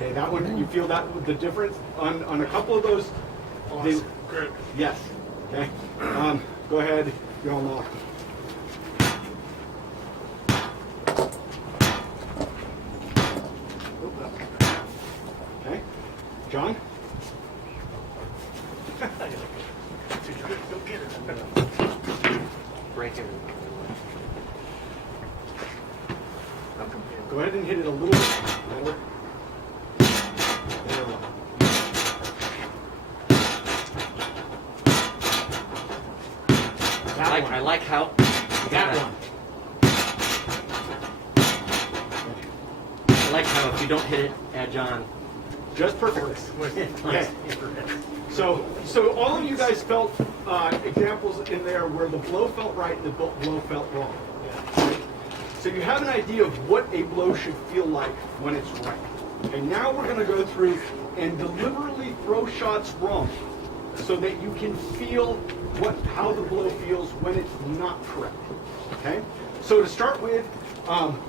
Okay, that one, you feel that the difference on a couple of those? Awesome. Great. Yes. Okay. Go ahead, you're on lock. Okay. John? Go get it. Break it. Go ahead and hit it a little bit better. There we go. I like how That one. I like how if you don't hit it, edge on. Just perfectly. Okay. So all of you guys felt examples in there where the blow felt right and the blow felt wrong. So you have an idea of what a blow should feel like when it's right. Okay, now we're going to go through and deliberately throw shots wrong so that you can feel how the blow feels when it's not correct. Okay? So to start with,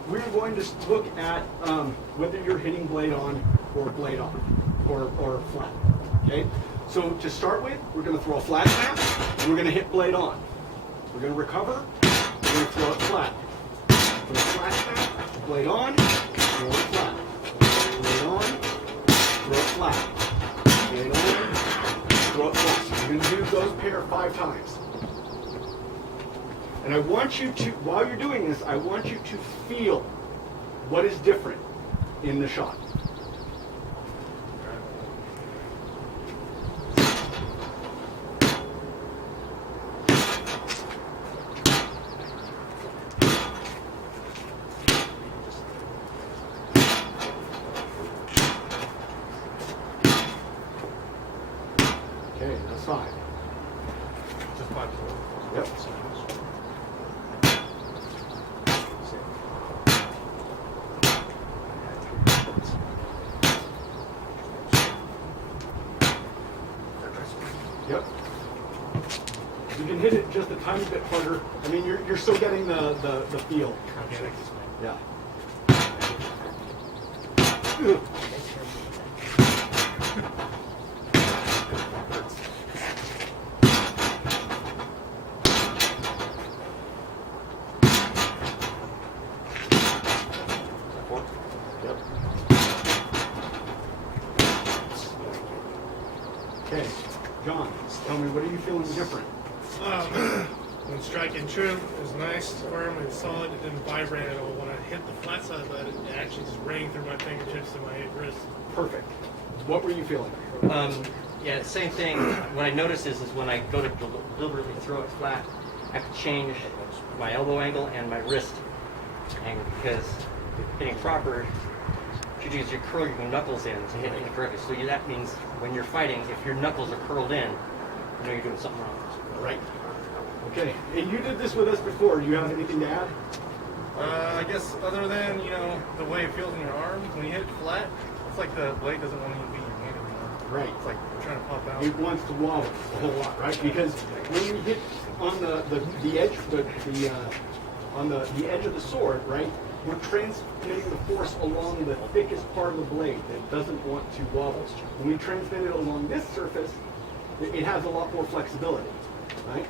we're going to look at whether you're hitting blade on or blade off or flat. Okay? So to start with, we're going to throw a flat snap and we're going to hit blade on. We're going to recover, we're going to throw it flat. Throw a flat snap, blade on, throw it flat. Blade on, throw it flat. Blade on, throw it flat. So you're going to do those pair 5 times. And I want you to, while you're doing this, I want you to feel what is different in the shot. Okay, that's 5. Just 5. Yep. Yep. You can hit it just a tiny bit harder. I mean, you're still getting the feel. Yeah. Ugh. Yep. Okay, John, tell me, what are you feeling different? When striking true, it was nice, firm, and solid. It didn't vibrate at all. When I hit the flat side of that, it actually just rang through my fingertips and my wrist. Perfect. What were you feeling? Yeah, same thing. What I notice is when I go to deliberately throw it flat, I have to change my elbow angle and my wrist angle because hitting proper, you use your curl your knuckles in to hit it correctly. So that means when you're fighting, if your knuckles are curled in, you know you're doing something wrong. Right. Okay, and you did this with us before. Do you have anything to add? I guess other than, the way it feels in your arm, when you hit it flat, it's like the blade doesn't want to even be in your hand anymore. Right. It's like trying to pop out. It wants to wobble a whole lot, right? Because when you hit on the edge, on the edge of the sword, right, we're transmitting the force along the thickest part of the blade that doesn't want to wobble. When we transmit it along this surface, it has a lot more flexibility, right?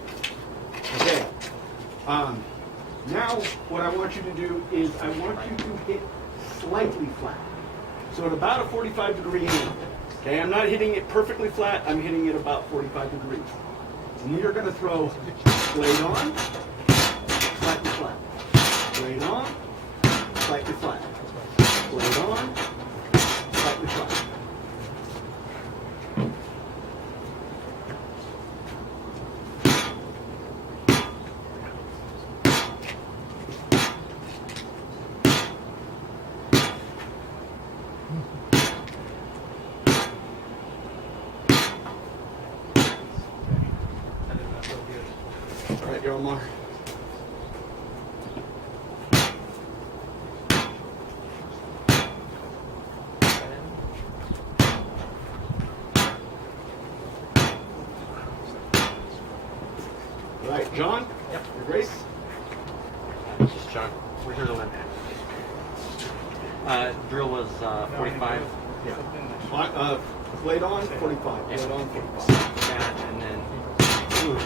Okay. Now, what I want you to do is I want you to hit slightly flat. So at about a 45-degree angle. Okay, I'm not hitting it perfectly flat, I'm hitting it about 45 degrees. And you're going to throw blade on, slightly flat. Blade on, slightly flat. Blade on, slightly flat. All right, you're on mark. All right, John? Yep. Your Grace? This is John. We're here to learn. Drill was 45. Yeah. Blade on, 45. Yeah. Blade on, 45. That, and then, ooh.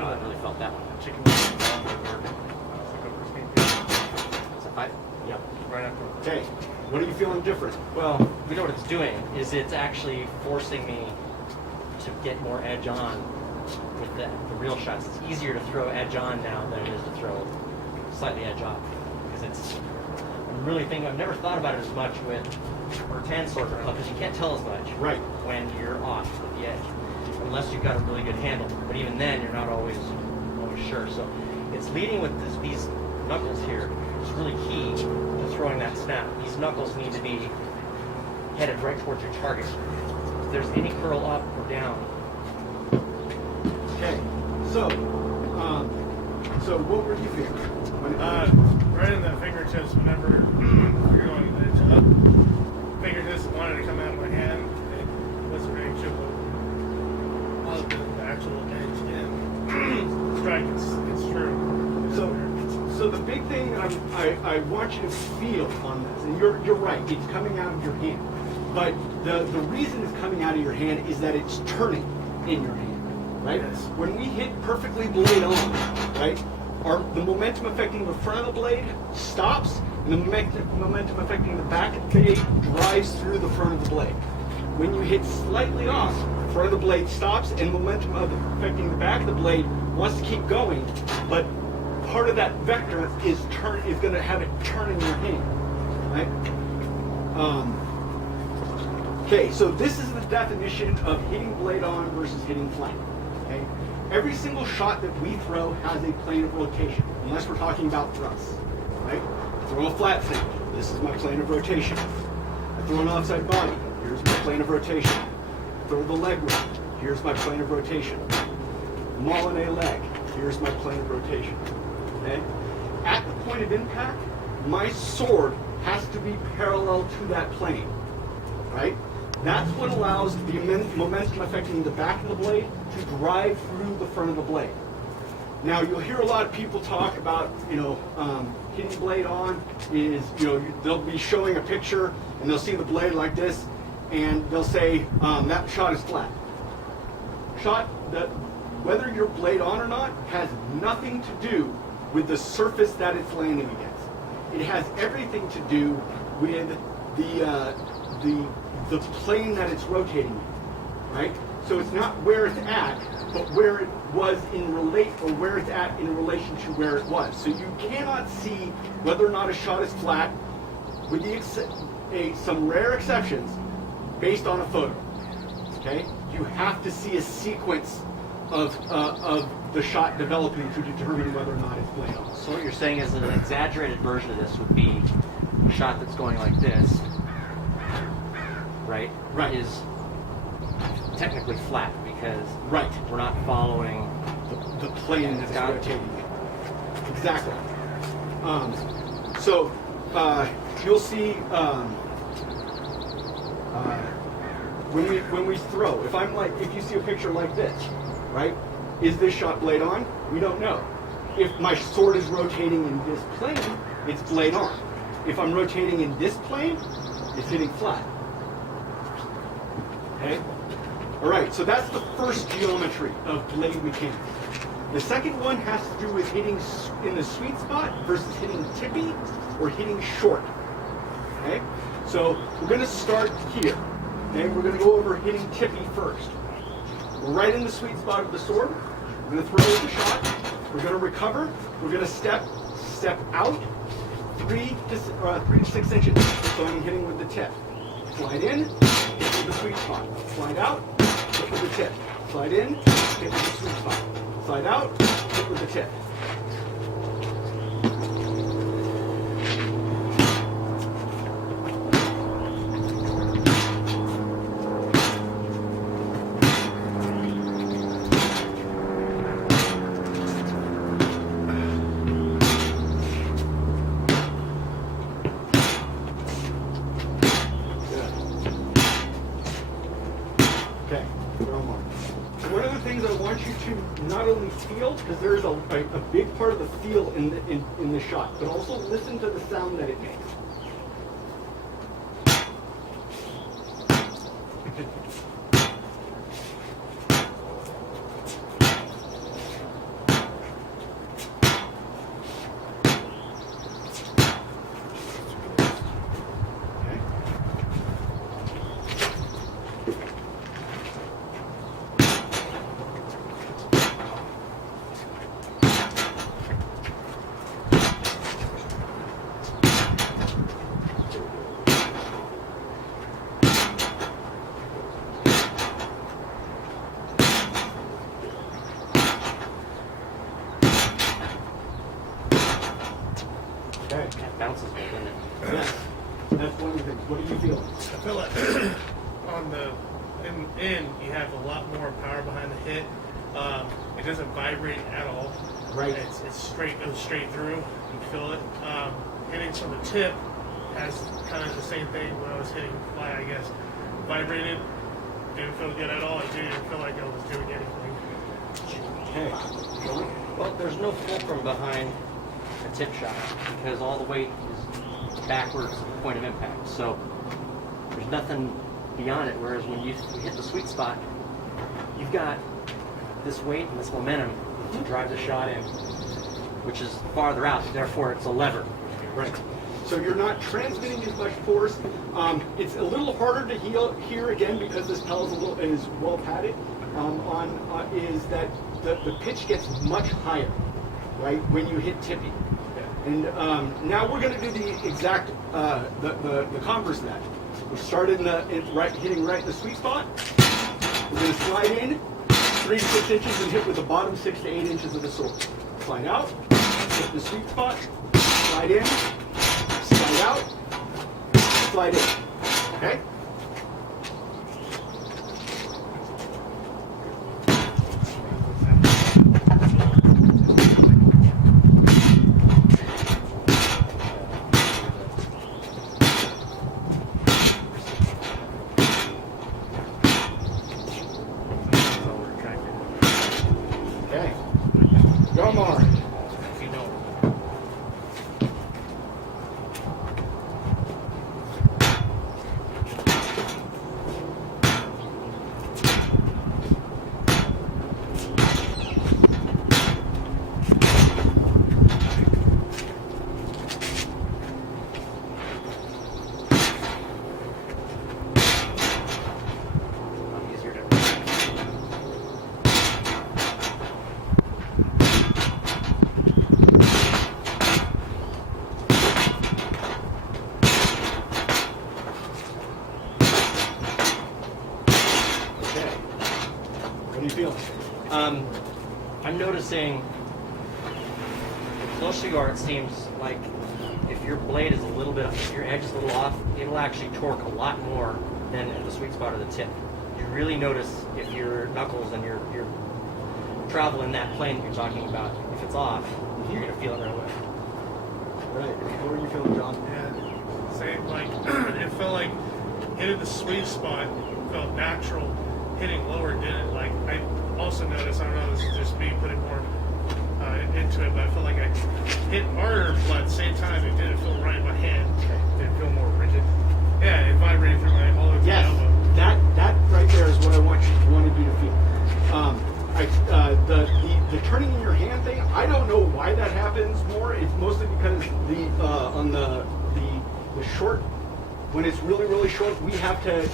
Oh, I really felt that one. Chicken. It's a 5? Yep. Right after. Okay. What are you feeling different? Well, we know what it's doing, is it's actually forcing me to get more edge on with the real shots. It's easier to throw edge on now than it is to throw slightly edge off. Because I'm really thinking, I've never thought about it as much with rattan sword because you can't tell as much Right. when you're off with the edge. Unless you've got a really good handle. But even then, you're not always sure. So it's leading with these knuckles here. It's really key to throwing that snap. These knuckles need to be headed right towards your target. If there's any curl up or down. Okay. So what were you feeling? Right in the fingertips whenever you're going edge up. Fingertips wanted to come out of my hand. It wasn't very sure what the actual edge in strike. It's true. So the big thing I want you to feel on this, and you're right, it's coming out of your hand. But the reason it's coming out of your hand is that it's turning in your hand, right? Yes. When we hit perfectly blade on, right, the momentum affecting the front of the blade stops, and the momentum affecting the back of the blade drives through the front of the blade. When you hit slightly off, the front of the blade stops, and momentum affecting the back of the blade wants to keep going, but part of that vector is going to have it turn in your hand, right? Okay, so this is the definition of hitting blade on versus hitting flat. Okay, every single shot that we throw has a plane of rotation, unless we're talking about thrusts, right? Throw a flat snap. This is my plane of rotation. I throw an offside body. Here's my plane of rotation. Throw the leg roll. Here's my plane of rotation. Maul in a leg. Here's my plane of rotation. Okay? At the point of impact, my sword has to be parallel to that plane, right? That's what allows the momentum affecting the back of the blade to drive through the front of the blade. Now, you'll hear a lot of people talk about, hitting blade on is, they'll be showing a picture and they'll see the blade like this and they'll say, that shot is flat. Whether you're blade on or not has nothing to do with the surface that it's landing against. It has everything to do with the plane that it's rotating in, right? So it's not where it's at, but where it was where it's at in relation to where it was. So you cannot see whether or not a shot is flat, with some rare exceptions, based on a photo. Okay? You have to see a sequence of the shot developing to determine whether or not it's blade on. So what you're saying is that an exaggerated version of this would be a shot that's going like this, right? Right. Is technically flat because Right. we're not following The plane that's Got it. rotating it. Exactly. So you'll see when we throw. If you see a picture like this, right? Is this shot blade on? We don't know. If my sword is rotating in this plane, it's blade on. If I'm rotating in this plane, it's hitting flat. Okay? All right, so that's the first geometry of blade mechanics. The second one has to do with hitting in the sweet spot versus hitting tippy or hitting short. Okay? So we're going to start here. Okay? We're going to go over hitting tippy first. We're right in the sweet spot of the sword. We're going to throw the shot. We're going to recover. We're going to step out 3 to 6 inches. So I'm hitting with the tip. Slide in, hit with the sweet spot. Slide out, hit with the tip. Slide in, hit with the sweet spot. Slide out, hit with the tip. things I want you to not only feel, because there's a big part of the feel in the shot, but also listen to the sound that it makes. Okay. That bounces within it. Yes. That's one of the things. What do you feel? I feel like on the in you have a lot more power behind the hit. It doesn't vibrate at all. Right. It's straight, goes straight through. You feel it. Hitting from the tip has kind of the same thing when I was hitting fly, I guess. Vibrated, didn't feel good at all. It didn't even feel like I was doing anything. Okay. Well, there's no fulcrum behind a tip shot because all the weight is backwards at the point of impact. So there's nothing beyond it. Whereas when you hit the sweet spot, you've got this weight and this momentum to drive the shot in, which is farther out. Therefore, it's a lever. Right. So you're not transmitting as much force. It's a little harder to heal here again because this pell is well padded. Is that the pitch gets much higher, right, when you hit tippy. And now we're going to do the exact the converse of that. We started hitting right in the sweet spot. We're going to slide in 3 to 6 inches and hit with the bottom 6 to 8 inches of the sword. Slide out, hit the sweet spot, slide in, slide out, slide in. Okay? Okay. Go more. Easier to Okay. What are you feeling? I'm noticing the closer you are, it seems like if your blade is a little bit, if your edge is a little off, it'll actually torque a lot more than at the sweet spot of the tip. You really notice if your knuckles and your travel in that plane that you're talking about, if it's off, you're going to feel it right away. Right. What are you feeling, John? Yeah, same. Like it felt like hitting the sweet spot felt natural. Hitting lower didn't. Like I also noticed. I don't know. This is just me putting more into it, but I felt like I hit harder, but at the same time, it didn't feel right in my hand. It didn't feel more rigid. Yeah, it vibrated through my all over Yes. my elbow. That right there is what I wanted you to feel. The turning in your hand thing, I don't know why that happens more. It's mostly because on the short, when it's really, really short, we have to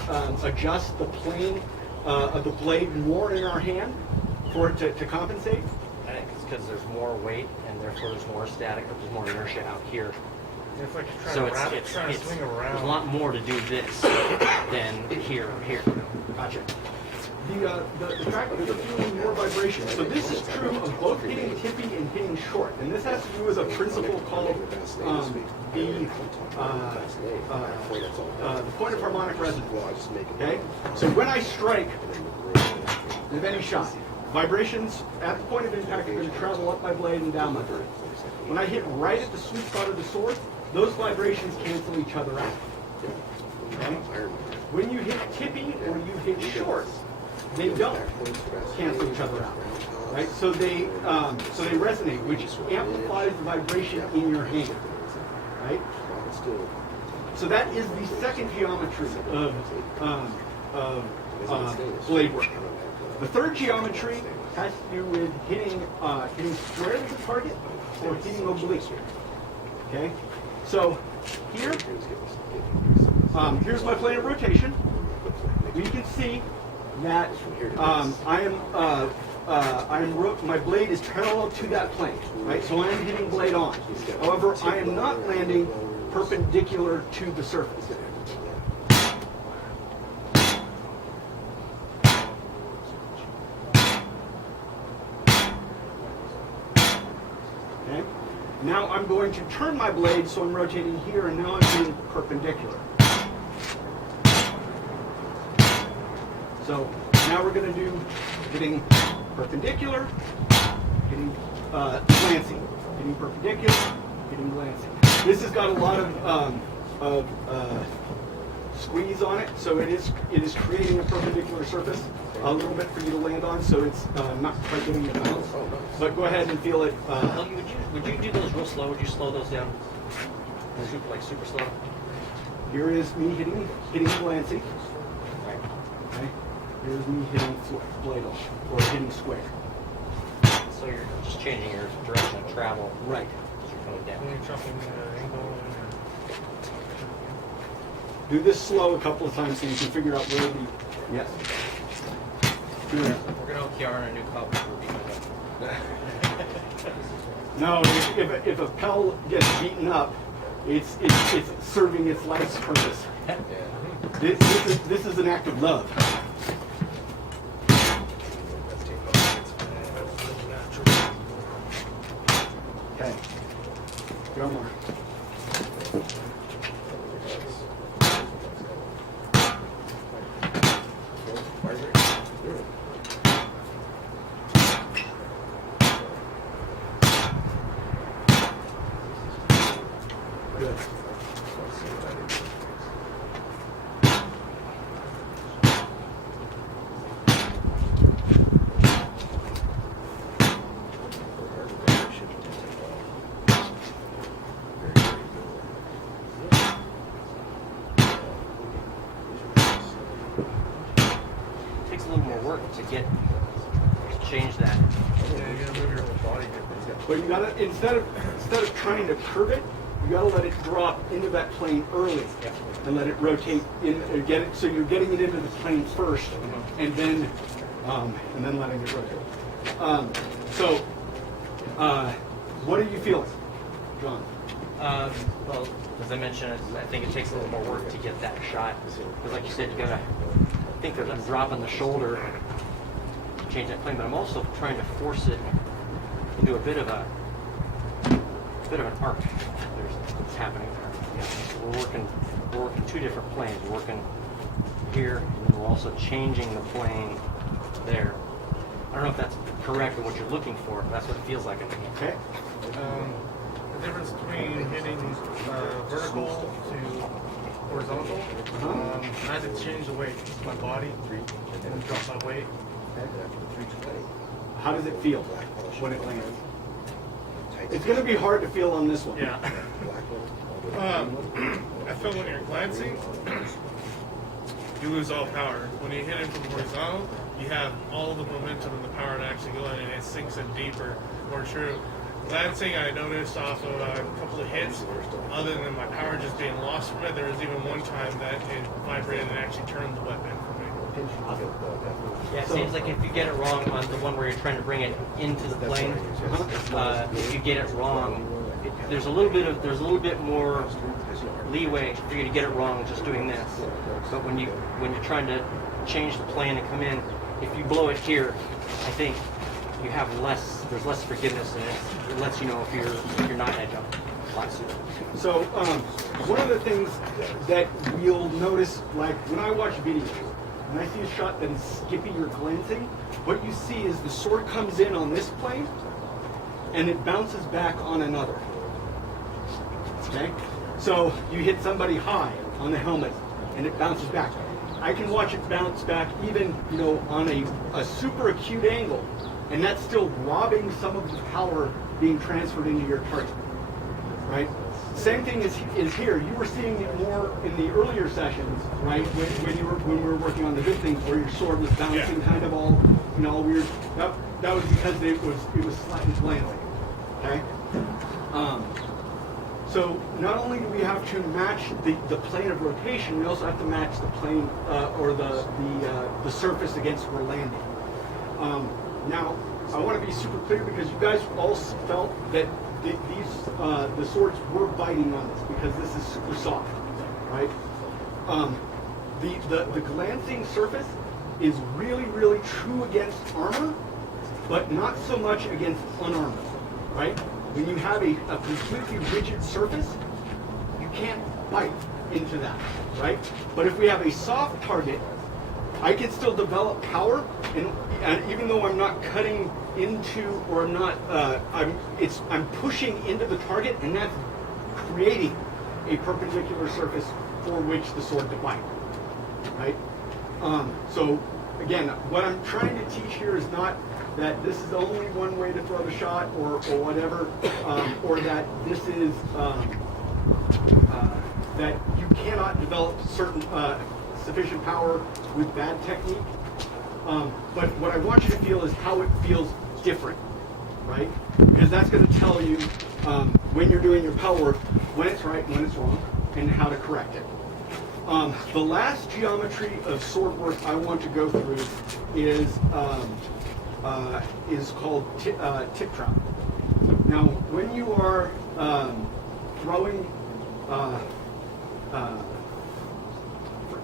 adjust the plane of the blade more in our hand for it to compensate. I think it's because there's more weight and therefore there's more static, or there's more inertia out here. It's like you're So trying to swing around. there's a lot more to do this than here or here. Gotcha. The fact that you're feeling more vibration. So this is true of both hitting tippy and hitting short. And this has to do with a principle called the point of harmonic resonance. Okay? So when I strike with any shot, vibrations at the point of impact are going to travel up my blade and down my blade. When I hit right at the sweet spot of the sword, those vibrations cancel each other out. Okay? When you hit tippy or you hit short, they don't cancel each other out, right? So they resonate, which amplifies the vibration in your hand, right? So that is the second geometry of blade work. The third geometry has to do with hitting square to the target or hitting oblique. Okay, so here's my plane of rotation. You can see that my blade is parallel to that plane, right? So I am hitting blade on. However, I am not landing perpendicular to the surface. Okay. Now I'm going to turn my blade, so I'm rotating here, and now I'm being perpendicular. So now we're going to do hitting perpendicular, hitting glancing, hitting perpendicular, hitting glancing. This has got a lot of squeeze on it, so it is creating a perpendicular surface a little bit for you to land on, so it's not quite getting the balance. But go ahead and feel it. Helgi, would you do those real slow? Would you slow those down? Super slow? Here is me hitting glancing. Right. Okay. Here's me hitting blade off, or hitting square. So you're just changing your direction of travel. Right. As you're coming down. When you're chopping the angle Do this slow a couple of times so you can figure out where the yes. We're going to Kiara a new cup before beating it up. No, if a pell gets beaten up, it's serving its life's purpose. This is an act of love. Okay. Go more. Good. It takes a little more work to change that. Yeah, you gotta move your whole body. But you gotta instead of trying to curve it, you gotta let it drop into that plane early, and let it rotate in. Get it so you're getting it into the plane first, and then letting it rotate. What are you feeling, John? Well, as I mentioned, I think it takes a little more work to get that shot. Because like you said, you gotta, I think there's a drop on the shoulder to change that plane, but I'm also trying to force it into a bit of an arc. It's happening there. So we're working two different planes. We're working here, and then we're also changing the plane there. I don't know if that's correct or what you're looking for, but that's what it feels like. Okay. The difference between hitting vertical to horizontal, I had to change the weight of my body and drop my weight. How does it feel when it lands? It's going to be hard to feel on this one. Yeah. I feel when you're glancing, you lose all power. When you hit it from horizontal, you have all the momentum and the power to actually go in, and it sinks in deeper, more true. Glancing, I noticed off of a couple of hits, other than my power just being lost from it, there was even one time that it vibrated and actually turned the weapon for me. Yeah, it seems like if you get it wrong on the one where you're trying to bring it into the plane, if you get it wrong, there's a little bit more leeway for you to get it wrong just doing this. But when you're trying to change the plane and come in, if you blow it here, I think you have there's less forgiveness, and it lets you know if you're not edge on a lot sooner. So one of the things that you'll notice, like when I watch videos, when I see a shot that is skippy or glancing, what you see is the sword comes in on this plane, and it bounces back on another. Okay? So you hit somebody high on the helmet, and it bounces back. I can watch it bounce back even, on a super acute angle, and that's still robbing some of the power being transferred into your target, right? Same thing is here. You were seeing it more in the earlier sessions, right? When we were working on the good things, where your sword was bouncing, kind of all, all weird. That was because it was slightly glancing. Okay. So not only do we have to match the plane of rotation, we also have to match the plane or the surface against we're landing. Now, I want to be super clear because you guys all felt that the swords were biting on this because this is super soft, right? The glancing surface is really, really true against armor, but not so much against unarmored, right? When you have a completely rigid surface, you can't bite into that, right? But if we have a soft target, I can still develop power, and even though I'm not cutting into, or I'm not, I'm pushing into the target, and that's creating a perpendicular surface for which the sword to bite, right? So again, what I'm trying to teach here is not that this is only one way to throw the shot, or whatever, or that this is that you cannot develop certain sufficient power with bad technique. But what I want you to feel is how it feels different, right? Because that's going to tell you when you're doing your pell work, when it's right, when it's wrong, and how to correct it. The last geometry of sword work I want to go through is called tip trap. Now, when you are throwing,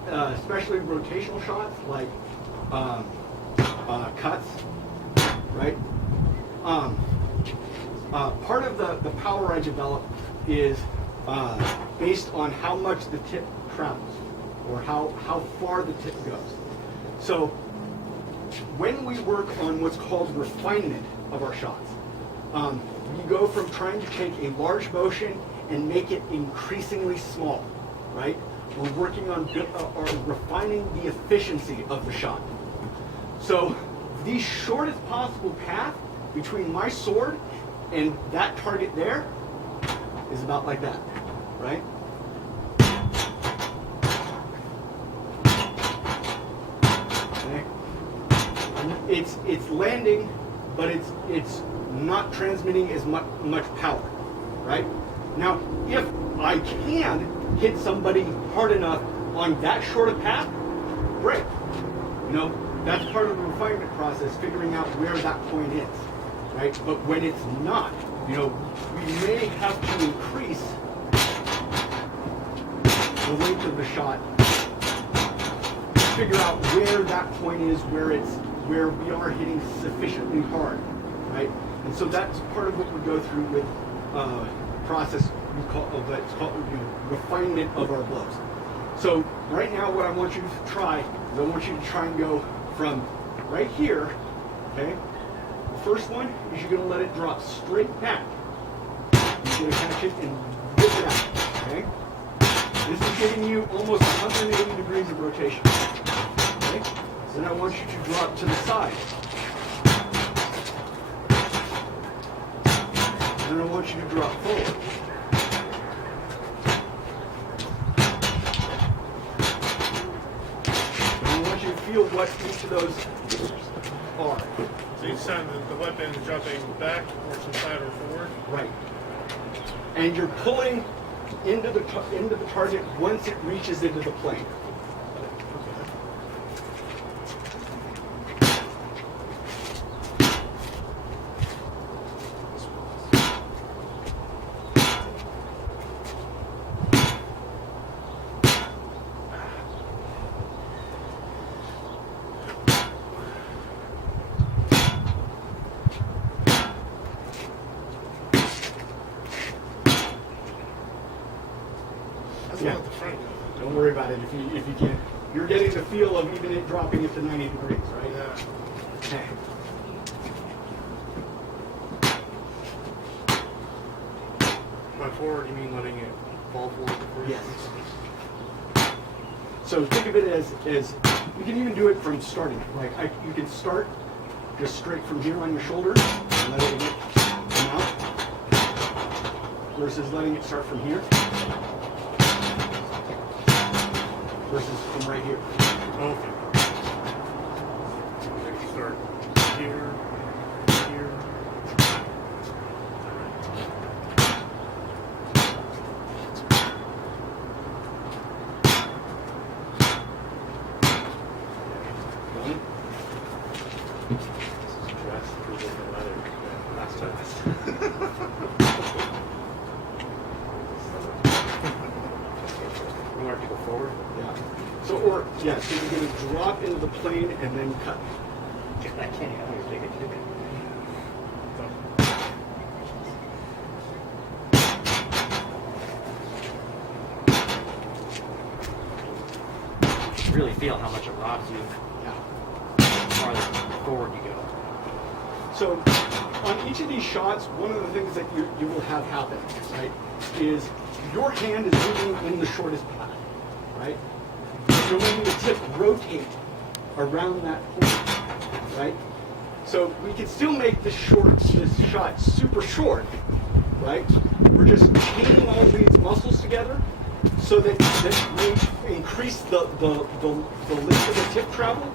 especially rotational shots like cuts, right? Part of the power I develop is based on how much the tip travels, or how far the tip goes. So when we work on what's called refinement of our shots, we go from trying to take a large motion and make it increasingly small, right? We're working on refining the efficiency of the shot. So the shortest possible path between my sword and that target there is about like that, right? Okay. It's landing, but it's not transmitting as much power, right? Now, if I can hit somebody hard enough on that short a path, great. That's part of the refinement process, figuring out where that point is, right? But when it's not, we may have to increase the length of the shot, figure out where that point is, where we are hitting sufficiently hard, right? And so that's part of what we go through with process that's called refinement of our blows. So right now, what I want you to try is I want you to try and go from right here, okay? The first one is you're going to let it drop straight back. You're going to catch it and whip it out, okay? This is giving you almost 180 degrees of rotation, okay? Then I want you to drop to the side. Then I want you to drop forward. Feel what each of those are. So each time the weapon is dropping back or to the side or forward? Right. And you're pulling into the target once it reaches into the plane. Yeah. Don't worry about it if you can. You're getting the feel of even it dropping it to 90 degrees, right? Yeah. Okay. By forward, you mean letting it fall forward? Yes. So think of it as you can even do it from starting. Like you can start just straight from here on your shoulder and let it come out, versus letting it start from here, versus from right here. Okay. Like you start here, here. You want it to go forward? Yeah. So so you're going to drop into the plane and then cut. I can't even take it. Really feel how much it robs you Yeah. the farther forward you go. So on each of these shots, one of the things that you will have happen, right, is your hand is moving in the shortest path, right? You're letting the tip rotate around that point, right? So we can still make this shot super short, right? We're just chaining all these muscles together so that we increase the length of the tip travel,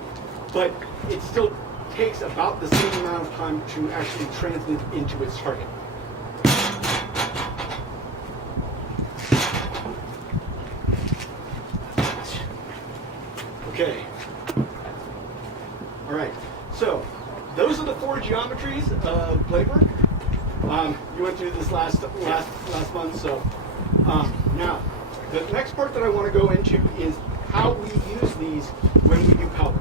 but it still takes about the same amount of time to actually transit into its target. Okay. All right. So those are the 4 geometries of blade work. You went through this last month. So now the next part that I want to go into is how we use these when we do pellet.